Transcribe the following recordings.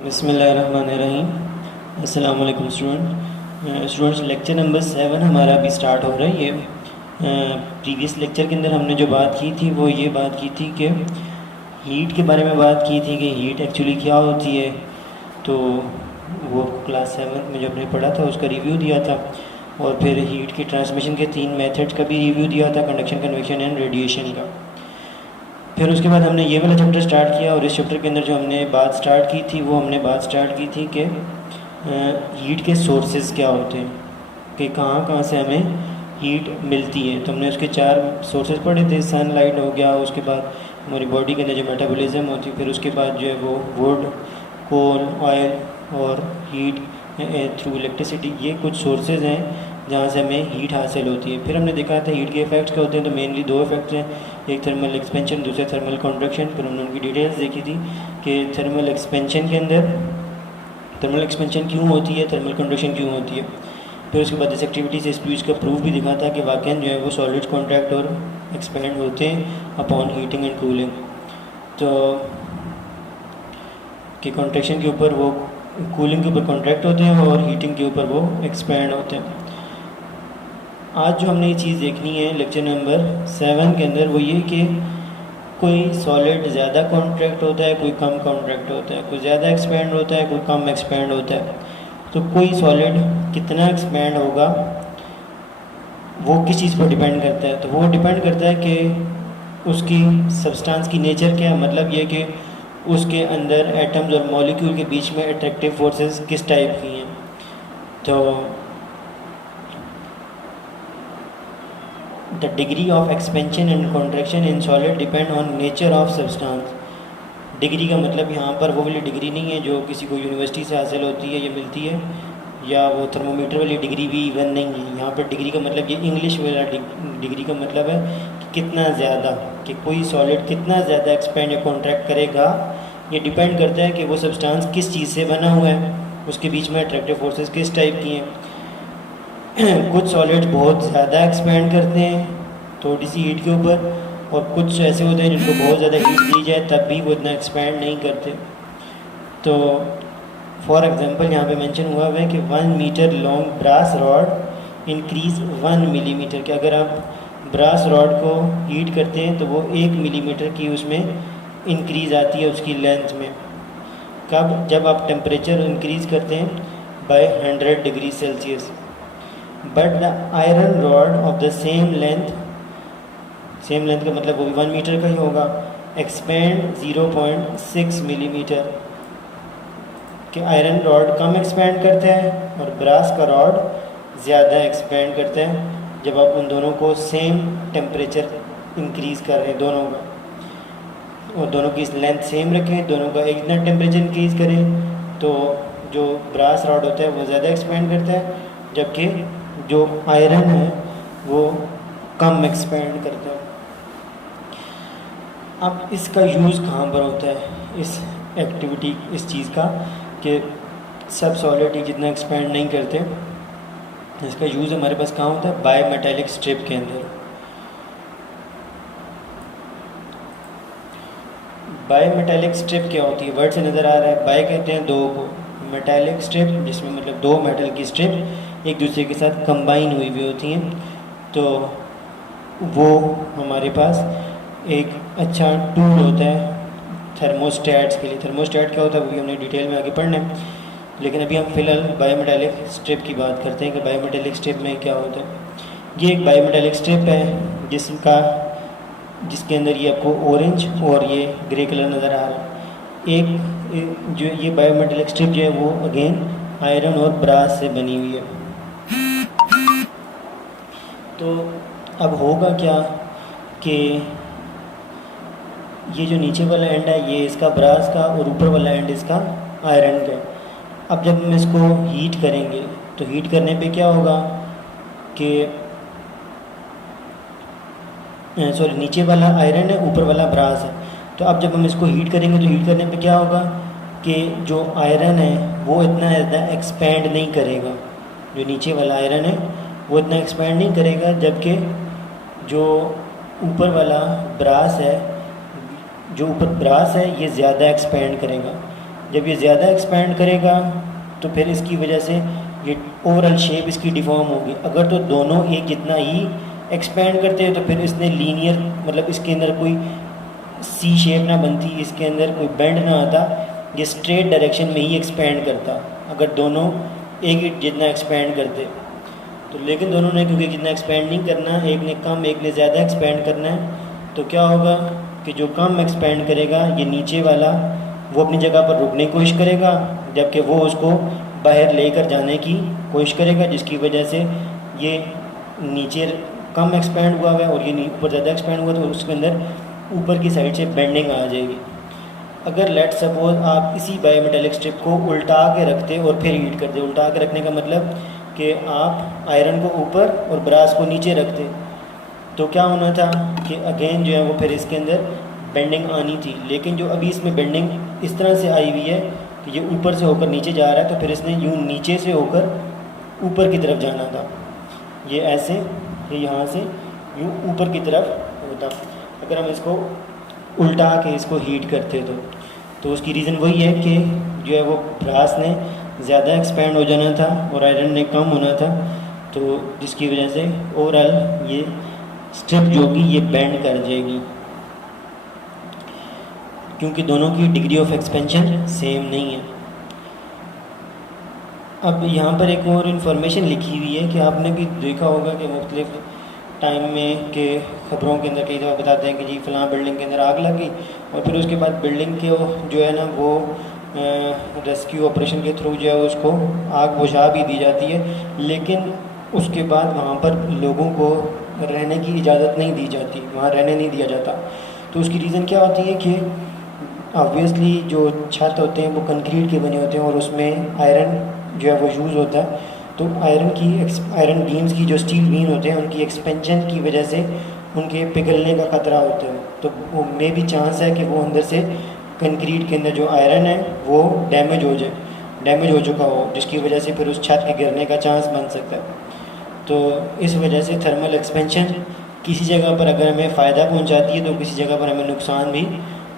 बिस्मिल्लाहिर्रहमानिर्रहीम। अस्सलाम वालेकुम स्टूडेंट्स। लेक्चर नंबर 7 हमारा अभी स्टार्ट हो रहा है। ये प्रीवियस लेक्चर के अंदर हमने जो बात की थी वो ये बात की थी कि हीट के बारे में बात की थी कि हीट एक्चुअली क्या होती है। तो वो क्लास 7 में जो हमने पढ़ा था उसका रिव्यू दिया था, और फिर हीट की ट्रांसमिशन के 3 मेथड्स का भी रिव्यू दिया था, कंडक्शन, कन्वेक्शन एंड रेडिएशन का। फिर उसके बाद हमने ये वाला चैप्टर स्टार्ट किया, और इस चैप्टर के अंदर जो हमने बात स्टार्ट की थी वो हमने बात स्टार्ट की थी कि हीट के सोर्सेज क्या होते हैं, कि कहाँ कहाँ से हमें हीट मिलती है। तो हमने उसके 4 सोर्सेज पढ़े थे। सनलाइट हो गया, उसके बाद हमारी बॉडी के अंदर जो मेटाबॉलिज्म होती है, फिर उसके बाद जो है वो वुड, कोल, ऑयल और हीट थ्रू इलेक्ट्रिसिटी, ये कुछ सोर्सेज हैं जहाँ से हमें हीट हासिल होती है। फिर हमने देखा था हीट के इफ़ेक्ट्स क्या होते हैं। तो मेनली 2 इफ़ेक्ट्स हैं, एक थर्मल एक्सपेंशन, दूसरा थर्मल कॉन्ट्रैक्शन। फिर हमने उनकी डिटेल्स देखी थी कि थर्मल एक्सपेंशन के अंदर थर्मल एक्सपेंशन क्यों होती है, थर्मल कॉन्ट्रैक्शन क्यों होती है। फिर उसके बाद इस एक्टिविटी से स्पीच का प्रूफ भी दिखा था कि वाकई जो है वो सॉलिड्स कॉन्ट्रैक्ट और एक्सपेंड होते हैं अपॉन हीटिंग एंड कूलिंग। तो कि कॉन्ट्रैक्शन के ऊपर वो कूलिंग के ऊपर कॉन्ट्रैक्ट होते हैं और हीटिंग के ऊपर वो एक्सपेंड होते हैं। आज जो हमने ये चीज़ देखनी है लेक्चर नंबर 7 के अंदर वो ये कि कोई सॉलिड ज़्यादा कॉन्ट्रैक्ट होता है, कोई कम कॉन्ट्रैक्ट होता है, कोई ज़्यादा एक्सपेंड होता है, कोई कम एक्सपेंड होता है। तो कोई सॉलिड कितना एक्सपेंड होगा वो किस चीज़ पर डिपेंड करता है। तो वो डिपेंड करता है कि उसकी सब्सटेंस की नेचर क्या है, मतलब ये कि उसके अंदर एटम्स और मॉलिक्यूल के बीच में अट्रैक्टिव फोर्सेस किस टाइप की हैं। तो the degree of expansion and contraction in solid depend on nature of substance. Degree का मतलब यहाँ पर वो वाली डिग्री नहीं है जो किसी को यूनिवर्सिटी से हासिल होती है या मिलती है, या वो थर्मोमीटर वाली डिग्री भी इवन नहीं है। यहाँ पर डिग्री का मतलब ये इंग्लिश वाला डिग्री का मतलब है कि कितना ज़्यादा, कि कोई सॉलिड कितना ज़्यादा एक्सपेंड या कॉन्ट्रैक्ट करेगा। ये डिपेंड करता है कि वो सब्सटेंस किस चीज़ से बना हुआ है, उसके बीच में अट्रैक्टिव फोर्सेस किस टाइप की हैं। कुछ सॉलिड्स बहुत ज़्यादा एक्सपेंड करते हैं थोड़ी सी हीट के ऊपर, और कुछ ऐसे होते हैं जिनको बहुत ज़्यादा हीट दी जाए तब भी वो इतना एक्सपेंड नहीं करते। तो फॉर एग्जांपल यहाँ पे मेंशन हुआ है कि 1 metre long brass rod increase 1 millimetre, कि अगर आप ब्रास रॉड को हीट करते हैं तो वो 1 मिलीमीटर की उसमें इंक्रीज़ आती है उसकी लेंथ में। कब? जब आप टेम्परेचर इंक्रीज़ करते हैं by 100 degree Celsius. But the iron rod of the same length का मतलब वो भी 1 मीटर का ही होगा, एक्सपेंड 0.6 मिलीमीटर। कि आयरन रॉड कम एक्सपेंड करता है और ब्रास का रॉड ज़्यादा एक्सपेंड करता है जब आप उन दोनों को सेम टेम्परेचर इंक्रीज़ कर रहे हैं दोनों का, और दोनों की लेंथ सेम रखें, दोनों का एक इतना टेम्परेचर इंक्रीज़ करें तो जो ब्रास रॉड होता है वो ज़्यादा एक्सपेंड करता है, जबकि जो आयरन है वो कम एक्सपेंड करता है। अब इसका यूज़ कहाँ पर होता है, इस एक्टिविटी, इस चीज़ का, कि सब सॉलिड जितना एक्सपेंड नहीं करते। इसका यूज़ हमारे पास कहाँ होता है? बाय मेटालिक स्ट्रिप के अंदर। बाय मेटालिक स्ट्रिप क्या होती है? वर्ड से नज़र आ रहा है, बाय कहते हैं 2 को, मेटालिक स्ट्रिप जिसमें मतलब 2 मेटल की स्ट्रिप एक दूसरे के साथ कंबाइन हुई हुई होती हैं। तो वो हमारे पास एक अच्छा टूल होता है थर्मोस्टेट्स के लिए। थर्मोस्टेट क्या होता है वो भी हमने डिटेल में आगे पढ़ना है, लेकिन अभी हम फिलहाल बायोमेटालिक स्ट्रिप की बात करते हैं कि बायोमेटालिक स्ट्रिप में क्या होता है। ये एक बायोमेटालिक स्ट्रिप है जिसके अंदर ये आपको ऑरेंज और ये ग्रे कलर नज़र आ रहा है। एक जो ये बायोमेटालिक स्ट्रिप जो है वो अगेन आयरन और ब्रास से बनी हुई है। तो अब होगा क्या कि ये जो नीचे वाला एंड है ये इसका ब्रास का, और ऊपर वाला एंड इसका आयरन का। अब जब हम इसको हीट करेंगे तो हीट करने पे क्या होगा कि सॉरी, नीचे वाला आयरन है, ऊपर वाला ब्रास है। तो अब जब हम इसको हीट करेंगे तो हीट करने पे क्या होगा कि जो आयरन है वो इतना ज़्यादा एक्सपेंड नहीं करेगा, जो नीचे वाला आयरन है वो इतना एक्सपेंड नहीं करेगा, जबकि जो ऊपर वाला ब्रास है, ये ज़्यादा एक्सपेंड करेगा। जब ये ज़्यादा एक्सपैंड करेगा तो फिर इसकी वजह से ये ओवरऑल शेप इसकी डिफॉर्म होगी। अगर तो दोनों एक जितना ही एक्सपैंड करते हैं तो फिर इसने लीनियर मतलब इसके अंदर कोई सी शेप ना बनती, इसके अंदर कोई बेंड ना आता, ये स्ट्रेट डायरेक्शन में ही एक्सपैंड करता अगर दोनों एक ही जितना एक्सपैंड करते। तो लेकिन दोनों ने क्योंकि जितना एक्सपैंड नहीं करना, एक ने कम एक ने ज़्यादा एक्सपैंड करना है, तो क्या होगा कि जो कम एक्सपैंड करेगा ये नीचे वाला वो अपनी जगह पर रुकने की कोशिश करेगा, जबकि वो उसको बाहर लेकर जाने की कोशिश करेगा, जिसकी वजह से ये नीचे कम एक्सपैंड हुआ है और ये ऊपर ज़्यादा एक्सपैंड हुआ, तो उसके अंदर ऊपर की साइड से बेंडिंग आ जाएगी। अगर लेट सपोज आप इसी बायोमेटालिक स्ट्रिप को उल्टा के रखते और फिर हीट करते, उल्टा के रखने का मतलब कि आप आयरन को ऊपर और ब्रास को नीचे रखते, तो क्या होना था कि अगेन जो है वो फिर इसके अंदर बेंडिंग आनी थी। लेकिन जो अभी इसमें बेंडिंग इस तरह से आई हुई है कि ये ऊपर से होकर नीचे जा रहा है, तो फिर इसने यूँ नीचे से होकर ऊपर की तरफ जाना था, ये ऐसे, ये यहाँ से यूँ ऊपर की तरफ होता। अगर हम इसको उल्टा के इसको हीट करते तो उसकी रीज़न वही है कि जो है वो ब्रास ने ज़्यादा एक्सपैंड हो जाना था और आयरन ने कम होना था, तो जिसकी वजह से ओवरऑल ये स्ट्रिप जो कि ये बेंड कर जाएगी, क्योंकि दोनों की डिग्री ऑफ एक्सपेंशन सेम नहीं है। अब यहाँ पर एक और इन्फॉर्मेशन लिखी हुई है कि आपने भी देखा होगा कि मुख्तलिफ टाइम में के ख़बरों के अंदर कई दफ़ा बताते हैं कि जी फ़लाँ बिल्डिंग के अंदर आग लगी और फिर उसके बाद बिल्डिंग के जो है ना वो रेस्क्यू ऑपरेशन के थ्रू जो है उसको आग बुझा भी दी जाती है, लेकिन उसके बाद वहाँ पर लोगों को रहने की इजाज़त नहीं दी जाती, वहाँ रहने नहीं दिया जाता। तो उसकी रीज़न क्या होती है कि ऑब्वियसली जो छत होते हैं वो कंक्रीट के बने होते हैं और उसमें आयरन जो है वो यूज़ होता है, तो आयरन बीम्स की जो स्टील बीम होते हैं उनकी एक्सपेंशन की वजह से उनके पिघलने का ख़तरा होता है, तो वो में भी चांस है कि वो अंदर से कंक्रीट के अंदर जो आयरन है वो डैमेज हो चुका हो, जिसकी वजह से फिर उस छत के गिरने का चांस बन सकता है। तो इस वजह से थर्मल एक्सपेंशन किसी जगह पर अगर हमें फ़ायदा पहुंचाती है तो किसी जगह पर हमें नुकसान भी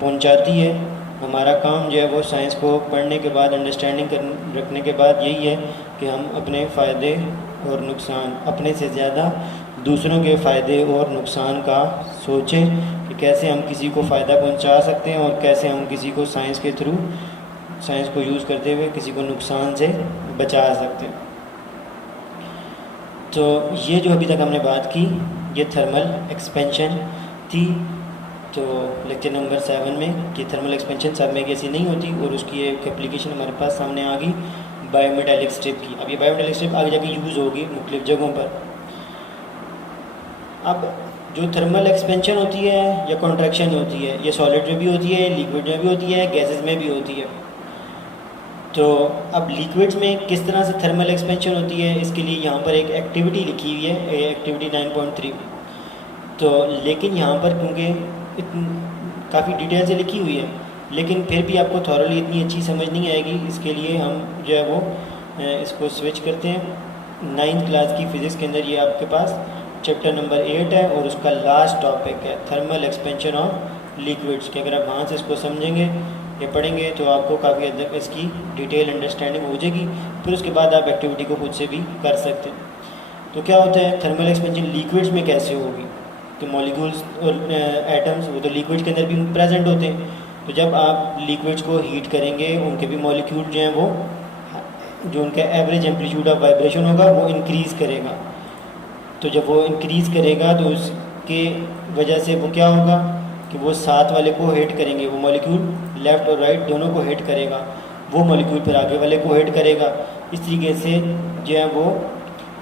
पहुंचाती है। हमारा काम जो है वो साइंस को पढ़ने के बाद अंडरस्टैंडिंग रखने के बाद यही है कि हम अपने फ़ायदे और नुकसान, अपने से ज़्यादा दूसरों के फ़ायदे और नुकसान का सोचें कि कैसे हम किसी को फ़ायदा पहुंचा सकते हैं और कैसे हम किसी को साइंस के थ्रू, साइंस को यूज़ करते हुए किसी को नुकसान से बचा सकते हैं। तो ये जो अभी तक हमने बात की ये थर्मल एक्सपेंशन थी। तो लेक्चर नंबर 7 में कि थर्मल एक्सपेंशन सब में ऐसी नहीं होती और उसकी एक एप्लीकेशन हमारे पास सामने आ गई बायोमेटालिक स्ट्रिप की। अब ये बायोमेटालिक स्ट्रिप आगे जाके यूज़ होगी मुख्तलिफ जगहों पर। अब जो थर्मल एक्सपेंशन होती है या कॉन्ट्रैक्शन होती है, ये सॉलिड में भी होती है, लिक्विड में भी होती है, गैसेस में भी होती है। तो अब लिक्विड्स में किस तरह से थर्मल एक्सपेंशन होती है, इसके लिए यहाँ पर एक एक्टिविटी लिखी हुई है, एक्टिविटी 9.3। तो लेकिन यहाँ पर क्योंकि काफ़ी डिटेल से लिखी हुई है, लेकिन फिर भी आपको थॉरली इतनी अच्छी समझ नहीं आएगी, इसके लिए हम जो है वो इसको स्विच करते हैं। 9th क्लास की फ़िज़िक्स के अंदर ये आपके पास चैप्टर नंबर 8 है और उसका लास्ट टॉपिक है थर्मल एक्सपेंशन ऑफ लिक्विड्स, कि अगर आप वहाँ से इसको समझेंगे या पढ़ेंगे तो आपको काफ़ी हद तक इसकी डिटेल अंडरस्टैंडिंग हो जाएगी। फिर उसके बाद आप एक्टिविटी को खुद से भी कर सकते हैं। तो क्या होता है थर्मल एक्सपेंशन लिक्विड्स में कैसे होगी, तो मॉलिक्यूल्स और एटम्स वो तो लिक्विड्स के अंदर भी प्रेजेंट होते हैं, तो जब आप लिक्विड्स को हीट करेंगे उनके भी मॉलिक्यूल जो हैं वो जो उनका एवरेज एम्पलीट्यूड ऑफ वाइब्रेशन होगा वो इंक्रीज़ करेगा। तो जब वो इंक्रीज़ करेगा तो उसके वजह से वो क्या होगा कि वो साथ वाले को हिट करेंगे, वो मॉलिक्यूल लेफ़्ट और राइट दोनों को हिट करेगा, वो मॉलिक्यूल फिर आगे वाले को हिट करेगा। इस तरीके से जो है वो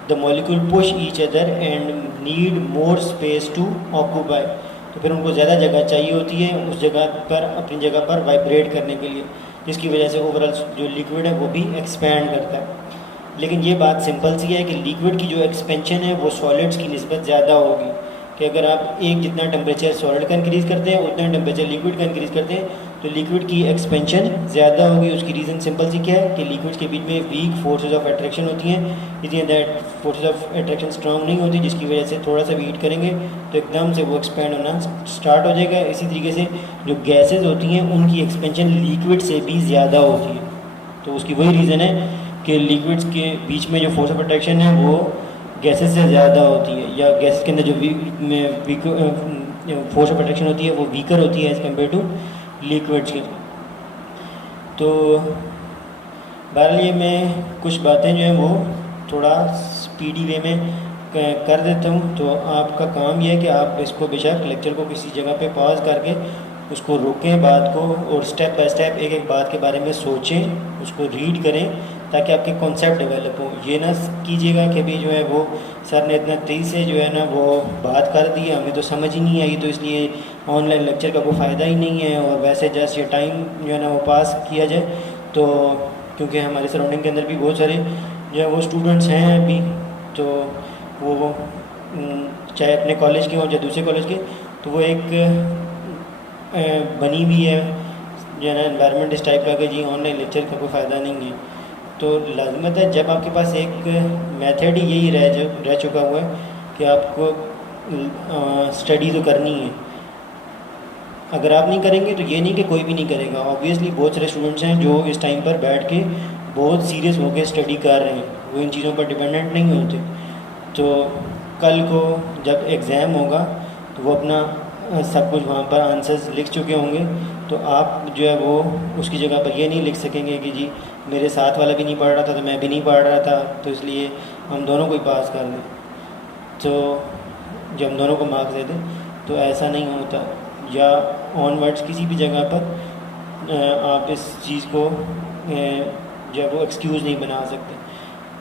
the molecule push each other and need more space to occupy, तो फिर उनको ज़्यादा जगह चाहिए होती है उस जगह पर अपनी जगह पर वाइब्रेट करने के लिए, जिसकी वजह से ओवरऑल जो लिक्विड है वो भी एक्सपैंड करता है। लेकिन ये बात सिंपल सी है कि लिक्विड की जो एक्सपेंशन है वो सॉलिड्स की निस्बत ज़्यादा होगी, कि अगर आप एक जितना टेम्परेचर सॉलिड का इंक्रीज़ करते हैं उतना टेम्परेचर लिक्विड का इंक्रीज़ करते हैं तो लिक्विड की एक्सपेंशन ज़्यादा होगी। उसकी रीज़न सिंपल सी क्या है कि लिक्विड्स के बीच में वीक फोर्सेस ऑफ अट्रैक्शन होती हैं, इसलिए that forces of attraction strong नहीं होती, जिसकी वजह से थोड़ा सा भी हीट करेंगे तो एकदम से वो एक्सपेंड होना स्टार्ट हो जाएगा। इसी तरीके से जो गैसेज होती हैं उनकी एक्सपेंशन लिक्विड से भी ज़्यादा होती है। तो उसकी वही रीज़न है कि लिक्विड्स के बीच में जो फोर्स ऑफ अट्रैक्शन है वो गैसेज से ज़्यादा होती है, या गैसेज के अंदर जो वीक फोर्स ऑफ अट्रैक्शन होती है वो वीकर होती है एज़ कम्पेयर टू लिक्विड्स के। तो बहरहाल ये मैं कुछ बातें जो हैं वो थोड़ा स्पीडी वे में कर देता हूँ। तो आपका काम यह है कि आप इसको बेशक लेक्चर को किसी जगह पे पॉज करके उसको रोकें बात को, और स्टेप बाय स्टेप एक एक बात के बारे में सोचें, उसको रीड करें ताकि आपके कॉन्सेप्ट डेवलप हो। ये ना कीजिएगा कि भी जो है वो सर ने इतना तेज़ी से जो है ना वो बात कर दी, हमें तो समझ ही नहीं आई, तो इसलिए ऑनलाइन लेक्चर का कोई फ़ायदा ही नहीं है, और वैसे जस्ट ये टाइम जो है ना वो पास किया जाए। तो क्योंकि हमारे सराउंडिंग के अंदर भी बहुत सारे जो है वो स्टूडेंट्स हैं अभी, तो वो चाहे अपने कॉलेज के हों चाहे दूसरे कॉलेज के, तो वो एक बनी हुई है जो है ना एनवायरनमेंट इस टाइप का कि जी ऑनलाइन लेक्चर का कोई फ़ायदा नहीं है। तो लाजमत है जब आपके पास एक मेथड ही यही रह चुका हुआ है कि आपको स्टडी तो करनी है, अगर आप नहीं करेंगे तो ये नहीं कि कोई भी नहीं करेगा। ऑब्वियसली बहुत सारे स्टूडेंट्स हैं जो इस टाइम पर बैठ के बहुत सीरियस होकर स्टडी कर रहे हैं, वो इन चीज़ों पर डिपेंडेंट नहीं होते। तो कल को जब एग्ज़ाम होगा तो वो अपना सब कुछ वहाँ पर आंसर्स लिख चुके होंगे, तो आप जो है वो उसकी जगह पर ये नहीं लिख सकेंगे कि जी मेरे साथ वाला भी नहीं पढ़ रहा था तो मैं भी नहीं पढ़ रहा था, तो इसलिए हम दोनों को ही पास कर दें। तो जब हम दोनों को मार्क्स दे दें तो ऐसा नहीं होता, या ऑनवर्ड्स किसी भी जगह पर आप इस चीज़ को जो है वो एक्सक्यूज़ नहीं बना सकते।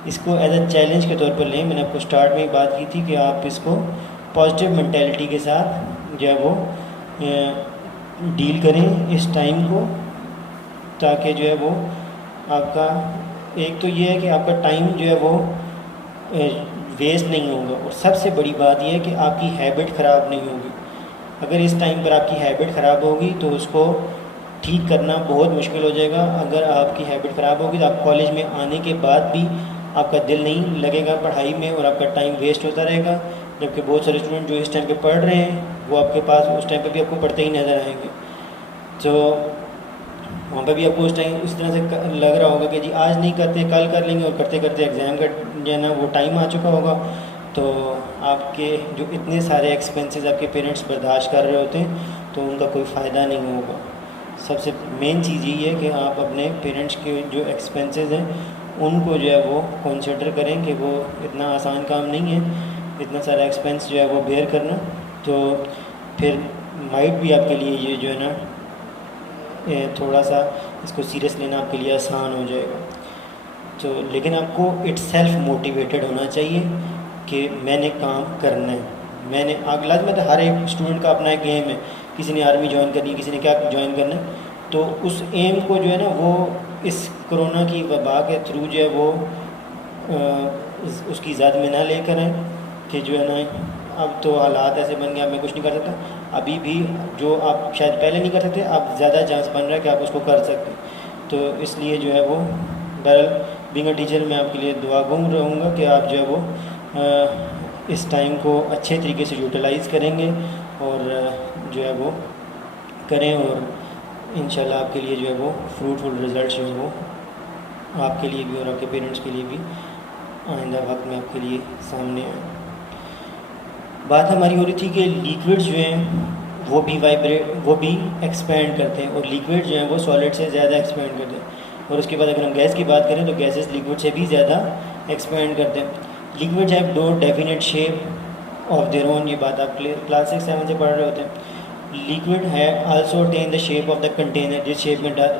इसको एज अ चैलेंज के तौर पर लें। मैंने आपको स्टार्ट में ही बात की थी कि आप इसको पॉजिटिव मेंटेलिटी के साथ जो है वो डील करें इस टाइम को, ताकि जो है वो आपका एक तो ये है कि आपका टाइम जो है वो वेस्ट नहीं होगा, और सबसे बड़ी बात यह है कि आपकी हैबिट ख़राब नहीं होगी। अगर इस टाइम पर आपकी हैबिट ख़राब होगी तो उसको ठीक करना बहुत मुश्किल हो जाएगा। अगर आपकी हैबिट ख़राब होगी तो आप कॉलेज में आने के बाद भी आपका दिल नहीं लगेगा पढ़ाई में, और आपका टाइम वेस्ट होता रहेगा। जबकि बहुत सारे स्टूडेंट जो इस टाइम पे पढ़ रहे हैं वो आपके पास उस टाइम पे भी आपको पढ़ते ही नज़र आएंगे, तो वहाँ पे भी आपको उस टाइम उस तरह से लग रहा होगा कि जी आज नहीं करते कल कर लेंगे, और करते करते एग्ज़ाम का जो है ना वो टाइम आ चुका होगा। तो आपके जो इतने सारे एक्सपेंसेस आपके पेरेंट्स बर्दाश्त कर रहे होते हैं तो उनका कोई फ़ायदा नहीं होगा। सबसे मेन चीज़ यही है कि आप अपने पेरेंट्स के जो एक्सपेंसेस हैं उनको जो है वो कंसिडर करें कि वो इतना आसान काम नहीं है इतना सारा एक्सपेंस जो है वो बेयर करना। तो फिर माइट भी आपके लिए ये जो है ना थोड़ा सा इसको सीरियस लेना आपके लिए आसान हो जाएगा। तो लेकिन आपको इट्सेल्फ मोटिवेटेड होना चाहिए कि मैंने काम करना है, मैंने अगला मतलब हर एक स्टूडेंट का अपना एक एम है, किसी ने आर्मी ज्वाइन करनी है, किसी ने क्या ज्वाइन करना है, तो उस एम को जो है ना वो इस कोरोना की वबा के थ्रू जो है वो उसकी ज़द में ना लेकर आए कि जो है ना अब तो हालात ऐसे बन गए, अब मैं कुछ नहीं कर सकता। अभी भी जो आप शायद पहले नहीं कर सकते, अब ज़्यादा चांस बन रहा है कि आप उसको कर सकते। तो इसलिए जो है वो बहरहाल बीइंग अ टीचर मैं आपके लिए दुआगो रहूँगा कि आप जो है वो इस टाइम को अच्छे तरीके से यूटिलाइज़ करेंगे और जो है वो करें, और इंशाल्लाह आपके लिए जो है वो फ्रूटफुल रिज़ल्ट जो है वो आपके लिए भी और आपके पेरेंट्स के लिए भी आइंदा वक्त में आपके लिए सामने आए। बात हमारी हो रही थी कि लिक्विड्स जो हैं वो भी एक्सपेंड करते हैं, और लिक्विड जो हैं वो सॉलिड से ज़्यादा एक्सपेंड करते हैं। और उसके बाद अगर हम गैस की बात करें तो गैसेस लिक्विड से भी ज़्यादा एक्सपेंड करते हैं। Liquids have no definite shape of their own, ये बात आप क्लास 6-7 से पढ़ रहे होते हैं। लिक्विड है also ten the shape of the container,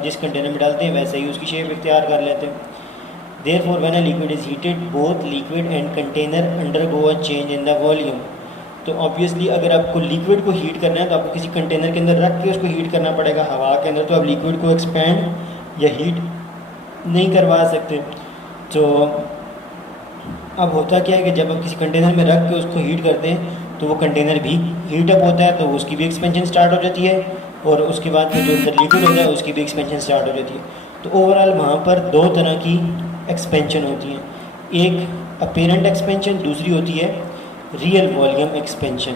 जिस कंटेनर में डालते हैं वैसे ही उसकी शेप इख्तियार कर लेते हैं। Therefore when a liquid is heated both liquid and container undergo a change in the volume. तो ऑब्वियसली अगर आपको लिक्विड को हीट करना है तो आपको किसी कंटेनर के अंदर रख के उसको हीट करना पड़ेगा। हवा के अंदर तो आप लिक्विड को एक्सपेंड या हीट नहीं करवा सकते। तो अब होता क्या है कि जब आप किसी कंटेनर में रख के उसको हीट करते हैं तो वो कंटेनर भी हीट अप होता है, तो उसकी भी एक्सपेंशन स्टार्ट हो जाती है, और उसके बाद जो अंदर लिक्विड होता है उसकी भी एक्सपेंशन स्टार्ट हो जाती है। तो ओवरऑल वहाँ पर दो तरह की एक्सपेंशन होती हैं, एक अपेरेंट एक्सपेंशन, दूसरी होती है रियल वॉल्यूम एक्सपेंशन।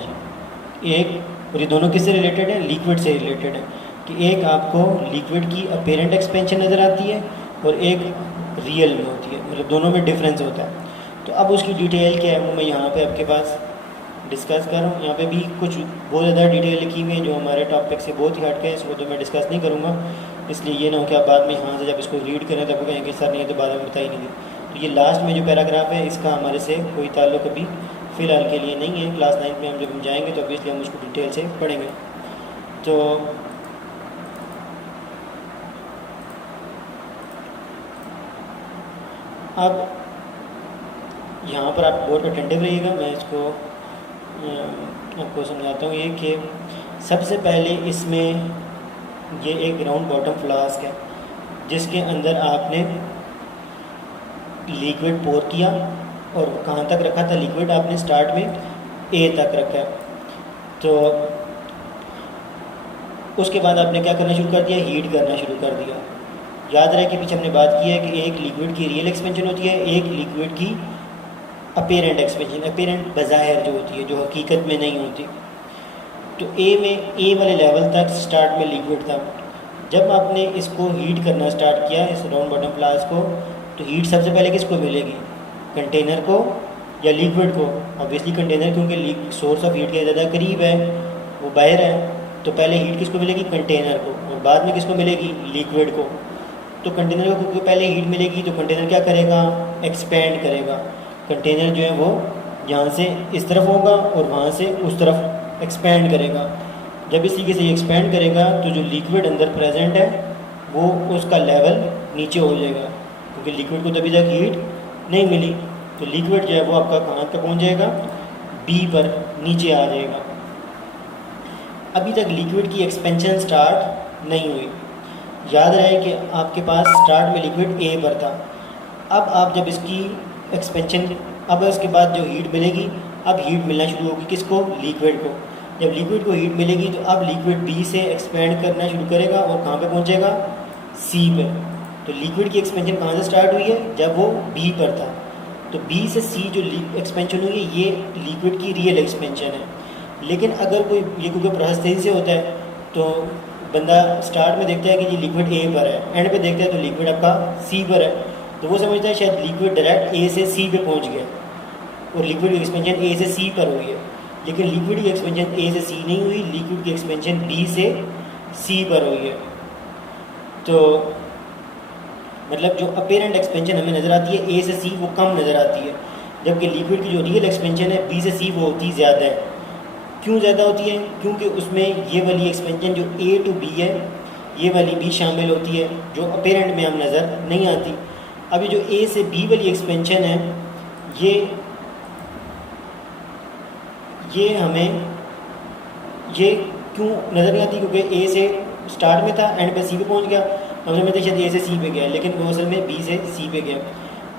एक, और ये दोनों किससे रिलेटेड है? लिक्विड से रिलेटेड है, कि एक आपको लिक्विड की अपेरेंट एक्सपेंशन नज़र आती है और एक रियल में होती है, मतलब दोनों में डिफरेंस होता है। तो अब उसकी डिटेल क्या है वो मैं यहाँ पे आपके पास डिस्कस कर रहा हूँ। यहाँ पे भी कुछ बहुत ज़्यादा डिटेल लिखी हुई है जो हमारे टॉपिक से बहुत ही हट के है, इसको तो मैं डिस्कस नहीं करूँगा, इसलिए ये ना हो कि आप बाद में यहाँ से जब इसको रीड करें तब कहें कि सर ने तो बाद में बताई नहीं दी। तो ये लास्ट में जो पैराग्राफ है इसका हमारे से कोई ताल्लुक अभी फ़िलहाल के लिए नहीं है। क्लास 9 में हम जब हम जाएंगे तो ऑब्वियसली हम उसको डिटेल से पढ़ेंगे। तो अब यहाँ पर आप बहुत अटेंटिव रहिएगा, मैं इसको आपको समझाता हूँ। ये कि सबसे पहले इसमें ये एक राउंड बॉटम फ्लास्क है जिसके अंदर आपने लिक्विड पोर किया, और कहाँ तक रखा था लिक्विड? आपने स्टार्ट में ए तक रखा है। तो उसके बाद आपने क्या करना शुरू कर दिया? हीट करना शुरू कर दिया। याद रहे कि पीछे हमने बात की है कि एक लिक्विड की रियल एक्सपेंशन होती है, एक लिक्विड की अपेरेंट एक्सपेंशन, अपेरेंट बज़ाहिर जो होती है, जो हकीकत में नहीं होती। तो ए में, ए वाले लेवल तक स्टार्ट में लिक्विड था। जब आपने इसको हीट करना स्टार्ट किया, इस राउंड बॉटम फ्लास्क को, तो हीट सबसे पहले किसको मिलेगी? कंटेनर को या लिक्विड को? ऑब्वियसली कंटेनर, क्योंकि सोर्स ऑफ हीट के ज़्यादा करीब है, वो बाहर है। तो पहले हीट किसको मिलेगी? कंटेनर को, और बाद में किसको मिलेगी? लिक्विड को। तो कंटेनर को क्योंकि पहले हीट मिलेगी तो कंटेनर क्या करेगा? एक्सपेंड करेगा। कंटेनर जो है वो यहाँ से इस तरफ होगा और वहाँ से उस तरफ एक्सपेंड करेगा। जब इस तरीके से एक्सपेंड करेगा तो जो लिक्विड अंदर प्रेजेंट है वो उसका लेवल नीचे हो जाएगा, क्योंकि लिक्विड को तभी तक हीट नहीं मिली। तो लिक्विड जो है वो आपका कहाँ तक पहुँच जाएगा? बी पर नीचे आ जाएगा। अभी तक लिक्विड की एक्सपेंशन स्टार्ट नहीं हुई। याद रहे कि आपके पास स्टार्ट में लिक्विड ए पर था। अब आप जब इसकी एक्सपेंशन, अब इसके बाद जो हीट मिलेगी, अब हीट मिलना शुरू होगी किसको? लिक्विड को। जब लिक्विड को हीट मिलेगी तो अब लिक्विड बी से एक्सपेंड करना शुरू करेगा और कहाँ पे पहुँचेगा? सी पे। तो लिक्विड की एक्सपेंशन कहाँ से स्टार्ट हुई है? जब वो बी पर था। तो बी से सी जो एक्सपेंशन हुई है ये लिक्विड की रियल एक्सपेंशन है। लेकिन अगर कोई, ये क्योंकि प्रोसेस तेज़ी से होता है तो बंदा स्टार्ट में देखता है कि ये लिक्विड ए पर है, एंड पे देखता है तो लिक्विड आपका सी पर है, तो वो समझता है शायद लिक्विड डायरेक्ट ए से सी पे पहुंच गया और लिक्विड की एक्सपेंशन ए से सी पर हुई है। लेकिन लिक्विड की एक्सपेंशन ए से सी नहीं हुई, लिक्विड की एक्सपेंशन बी से सी पर हुई है। तो मतलब जो अपेरेंट एक्सपेंशन हमें नज़र आती है ए से सी वो कम नज़र आती है, जबकि लिक्विड की जो रियल एक्सपेंशन है बी से सी वो होती ज़्यादा है। क्यों ज़्यादा होती है? क्योंकि उसमें ये वाली एक्सपेंशन जो ए टू बी है, ये वाली भी शामिल होती है जो अपेरेंट में हम नज़र नहीं आती। अभी जो ए से बी वाली एक्सपेंशन है ये हमें ये क्यों नज़र नहीं आती? क्योंकि ए से स्टार्ट में था, एंड पे सी पे पहुंच गया, हम समझते शायद ए से सी पे गया, लेकिन वो असल में बी से सी पे गया।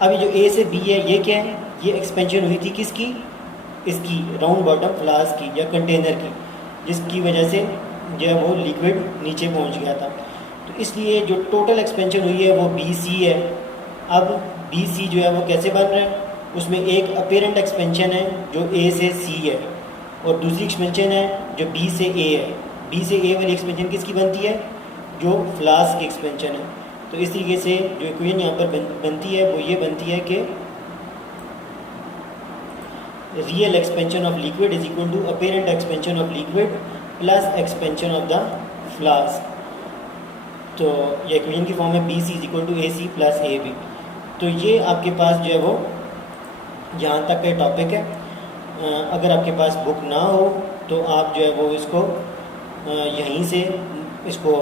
अभी जो ए से बी है ये क्या है? ये एक्सपेंशन हुई थी किसकी? इसकी राउंड बॉटम फ्लास्क की या कंटेनर की, जिसकी वजह से जो है वो लिक्विड नीचे पहुंच गया था। तो इसलिए जो टोटल एक्सपेंशन हुई है वो बी सी है। अब बी सी जो है वो कैसे बन रहा है? उसमें एक अपेरेंट एक्सपेंशन है जो ए से सी है, और दूसरी एक्सपेंशन है जो बी से ए है। बी से ए वाली एक्सपेंशन किसकी बनती है? जो फ्लास्क की एक्सपेंशन है। तो इस तरीके से जो इक्वेशन यहाँ पर बनती है वो ये बनती है कि real expansion of liquid is equal to apparent expansion of liquid plus expansion of the flask. तो ये इक्वेशन की फॉर्म में B C is equal to A C plus A B. तो ये आपके पास जो है वो यहाँ तक का टॉपिक है। अगर आपके पास बुक ना हो तो आप जो है वो इसको यहीं से इसको